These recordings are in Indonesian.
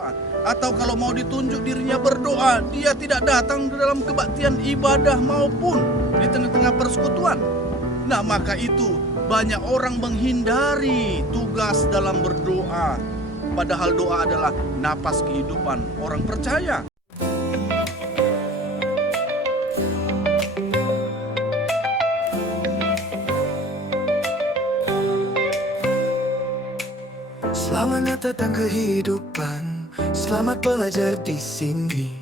berdoa. Atau kalau mau ditunjuk dirinya berdoa, dia tidak datang dalam kebaktian ibadah maupun di tengah-tengah persekutuan. Nah, maka itu banyak orang menghindari tugas dalam berdoa. Padahal doa adalah napas kehidupan orang percaya. Selamat datang kehidupan, selamat belajar di sini.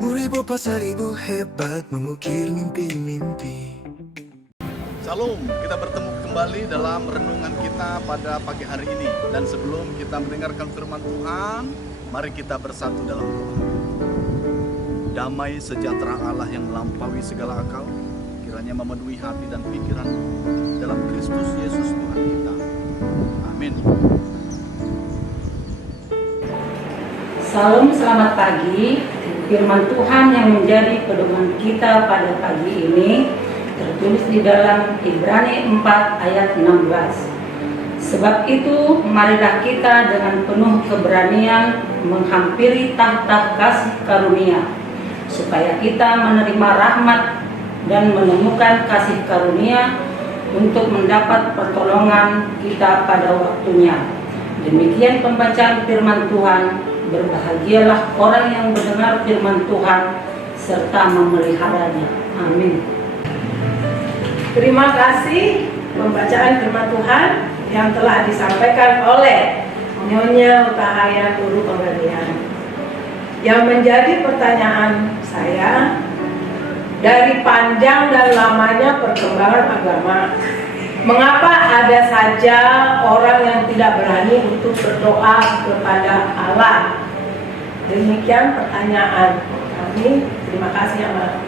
Beribu pasar ibu hebat mengukir mimpi-mimpi. Salam, kita bertemu kembali dalam renungan kita pada pagi hari ini. Dan sebelum kita mendengarkan firman Tuhan, mari kita bersatu dalam doa. Damai sejahtera Allah yang melampaui segala akal, kiranya memenuhi hati dan pikiran dalam Kristus Yesus Tuhan kita. Amin. Salam, selamat pagi. Firman Tuhan yang menjadi pedoman kita pada pagi ini tertulis di dalam Ibrani 4 ayat 16. Sebab itu, marilah kita dengan penuh keberanian menghampiri tahta kasih karunia, supaya kita menerima rahmat dan menemukan kasih karunia untuk mendapat pertolongan kita pada waktunya. Demikian pembacaan firman Tuhan. Berbahagialah orang yang mendengar firman Tuhan serta memeliharanya. Amin. Terima kasih pembacaan firman Tuhan yang telah disampaikan oleh Nyonya Utahaya Guru Penggalian. Yang menjadi pertanyaan saya, dari panjang dan lamanya perkembangan agama, mengapa ada saja orang yang tidak berani untuk berdoa kepada Allah? Demikian pertanyaan kami. Terima kasih amat.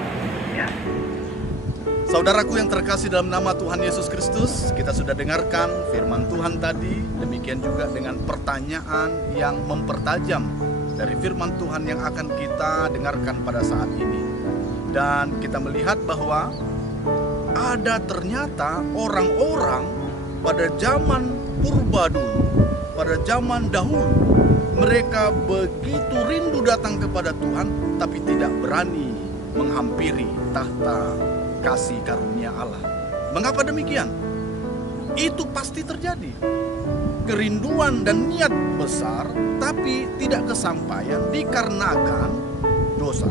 Saudaraku yang terkasih dalam nama Tuhan Yesus Kristus, kita sudah dengarkan firman Tuhan tadi. Demikian juga dengan pertanyaan yang mempertajam dari firman Tuhan yang akan kita dengarkan pada saat ini. Dan kita melihat bahwa ada ternyata orang-orang pada zaman purba dulu, pada zaman dahulu, mereka begitu rindu datang kepada Tuhan, tapi tidak berani menghampiri tahta kasih karunia Allah. Mengapa demikian? Itu pasti terjadi. Kerinduan dan niat besar, tapi tidak kesampaian dikarenakan dosa.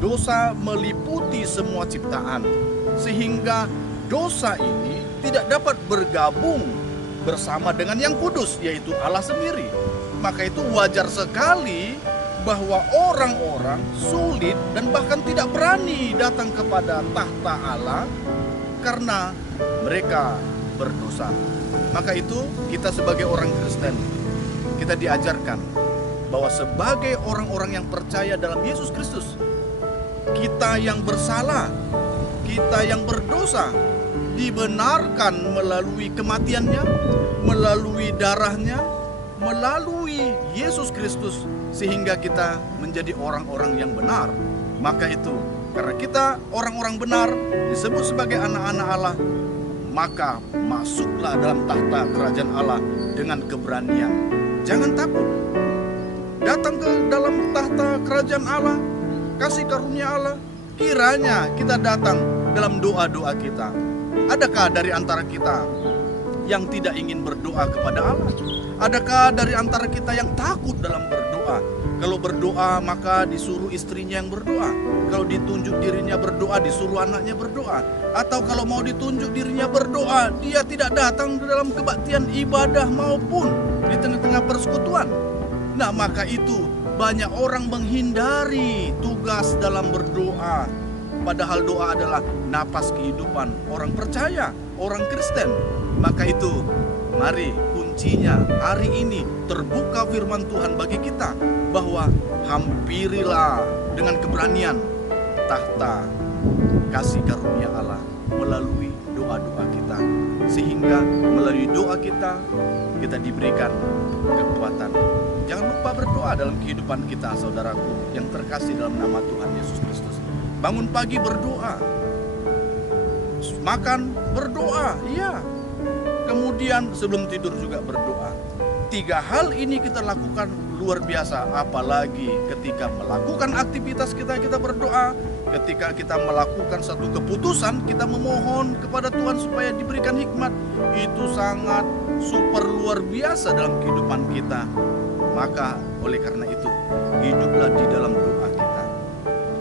Dosa meliputi semua ciptaan, sehingga dosa ini tidak dapat bergabung bersama dengan yang kudus, yaitu Allah sendiri. Maka itu wajar sekali bahwa orang-orang sulit dan bahkan tidak berani datang kepada tahta Allah karena mereka berdosa. Maka itu kita sebagai orang Kristen, kita diajarkan bahwa sebagai orang-orang yang percaya dalam Yesus Kristus, kita yang bersalah, kita yang berdosa dibenarkan melalui kematiannya, melalui darahnya, melalui Yesus Kristus, sehingga kita menjadi orang-orang yang benar. Maka itu, karena kita orang-orang benar, disebut sebagai anak-anak Allah, maka masuklah dalam tahta kerajaan Allah dengan keberanian. Jangan takut. Datang ke dalam tahta kerajaan Allah, kasih karunia Allah. Kiranya kita datang dalam doa-doa kita. Adakah dari antara kita yang tidak ingin berdoa kepada Allah? Adakah dari antara kita yang takut dalam berdoa? Kalau berdoa maka disuruh istrinya yang berdoa. Kalau ditunjuk dirinya berdoa, disuruh anaknya berdoa. Atau kalau mau ditunjuk dirinya berdoa, dia tidak datang dalam kebaktian ibadah maupun di tengah-tengah persekutuan. Nah, maka itu banyak orang menghindari tugas dalam berdoa. Padahal doa adalah napas kehidupan orang percaya, orang Kristen. Maka itu, mari kuncinya hari ini terbuka firman Tuhan bagi kita bahwa hampirilah dengan keberanian tahta kasih karunia Allah melalui doa-doa kita, sehingga melalui doa kita diberikan kekuatan. Jangan lupa berdoa dalam kehidupan kita, saudaraku yang terkasih dalam nama Tuhan Yesus Kristus. Bangun pagi berdoa, makan berdoa, iya. Kemudian sebelum tidur juga berdoa. 3 hal ini kita lakukan luar biasa, apalagi ketika melakukan aktivitas kita berdoa, ketika kita melakukan satu keputusan, kita memohon kepada Tuhan supaya diberikan hikmat. Itu sangat super luar biasa dalam kehidupan kita. Maka oleh karena itu, hiduplah di dalam doa kita.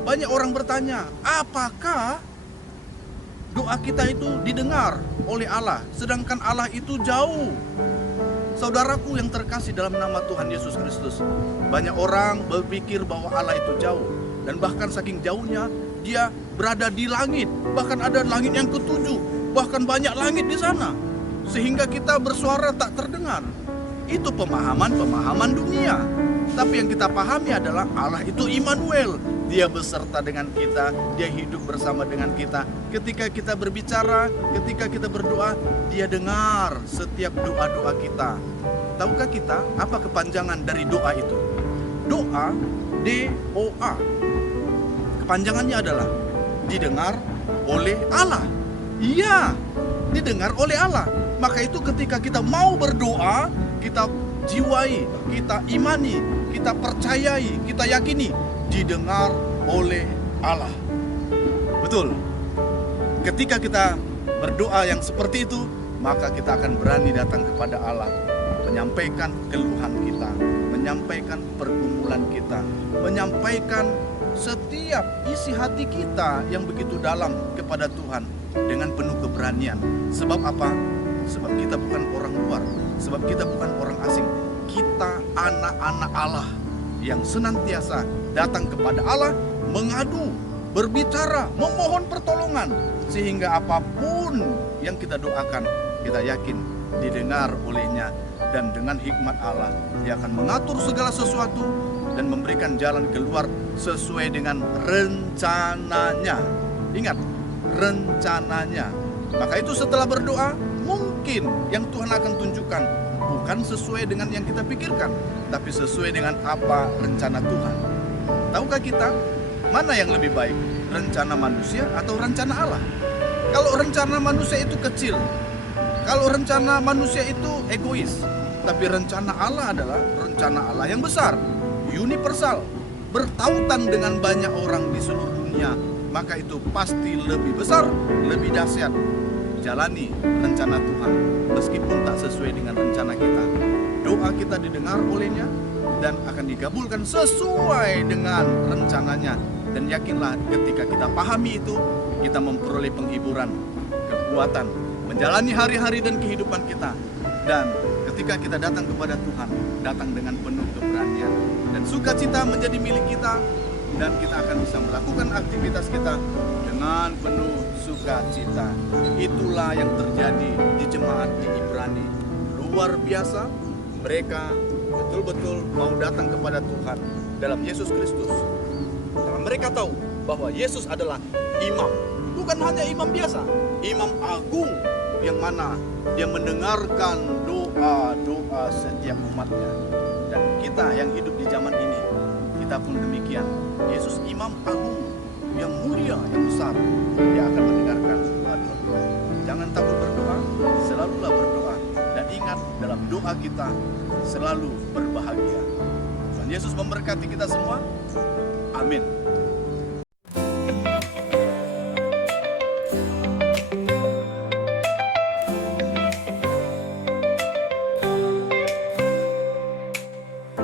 Banyak orang bertanya, apakah doa kita itu didengar oleh Allah, sedangkan Allah itu jauh? Saudaraku yang terkasih dalam nama Tuhan Yesus Kristus, banyak orang berpikir bahwa Allah itu jauh, dan bahkan saking jauhnya dia berada di langit, bahkan ada langit yang ketujuh, bahkan banyak langit di sana, sehingga kita bersuara tak terdengar. Itu pemahaman dunia. Tapi yang kita pahami adalah Allah itu Immanuel. Dia beserta dengan kita, dia hidup bersama dengan kita. Ketika kita berbicara, ketika kita berdoa, dia dengar setiap doa-doa kita. Tahukah kita apa kepanjangan dari doa itu? Doa, D-O-A. Kepanjangannya adalah didengar oleh Allah. Iya, didengar oleh Allah. Maka itu ketika kita mau berdoa, kita jiwai, kita imani, kita percayai, kita yakini didengar oleh Allah. Betul. Ketika kita berdoa yang seperti itu, maka kita akan berani datang kepada Allah, menyampaikan keluhan kita, menyampaikan pergumulan kita, menyampaikan setiap isi hati kita yang begitu dalam kepada Tuhan dengan penuh keberanian. Sebab apa? Sebab kita bukan orang luar, sebab kita bukan orang asing. Kita anak-anak Allah yang senantiasa datang kepada Allah, mengadu, berbicara, memohon pertolongan, sehingga apapun yang kita doakan, kita yakin didengar olehnya. Dan dengan hikmat Allah, dia akan mengatur segala sesuatu dan memberikan jalan keluar sesuai dengan rencananya. Ingat, rencananya. Maka itu setelah berdoa, mungkin yang Tuhan akan tunjukkan bukan sesuai dengan yang kita pikirkan, tapi sesuai dengan apa rencana Tuhan. Tahukah kita mana yang lebih baik, rencana manusia atau rencana Allah? Kalau rencana manusia itu kecil, kalau rencana manusia itu egois, tapi rencana Allah adalah rencana Allah yang besar, universal, bertautan dengan banyak orang di seluruh dunia. Maka itu pasti lebih besar, lebih dahsyat. Jalani rencana Tuhan meskipun tak sesuai dengan rencana kita. Doa kita didengar olehnya dan akan dikabulkan sesuai dengan rencananya. Dan yakinlah ketika kita pahami itu, kita memperoleh penghiburan, kekuatan, menjalani hari-hari dan kehidupan kita. Dan ketika kita datang kepada Tuhan, datang dengan penuh keberanian dan sukacita menjadi milik kita, dan kita akan bisa melakukan aktivitas kita dengan penuh sukacita. Itulah yang terjadi di jemaat di Ibrani. Luar biasa, mereka betul-betul mau datang kepada Tuhan dalam Yesus Kristus. Karena mereka tahu bahwa Yesus adalah imam, bukan hanya imam biasa, imam agung yang mana dia mendengarkan doa-doa setiap umatnya. Dan kita yang hidup di zaman ini, kita pun demikian. Yesus imam agung yang mulia, yang besar, dia akan mendengarkan doa-doa kita. Jangan takut berdoa, selalulah berdoa. Dan ingat, dalam doa kita selalu berbahagia. Tuhan Yesus memberkati kita semua. Amin.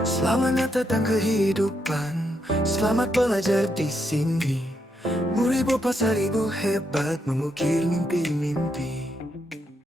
Selamat datang kehidupan, selamat belajar di sini. Beribu pasar ibu hebat mengukir mimpi-mimpi.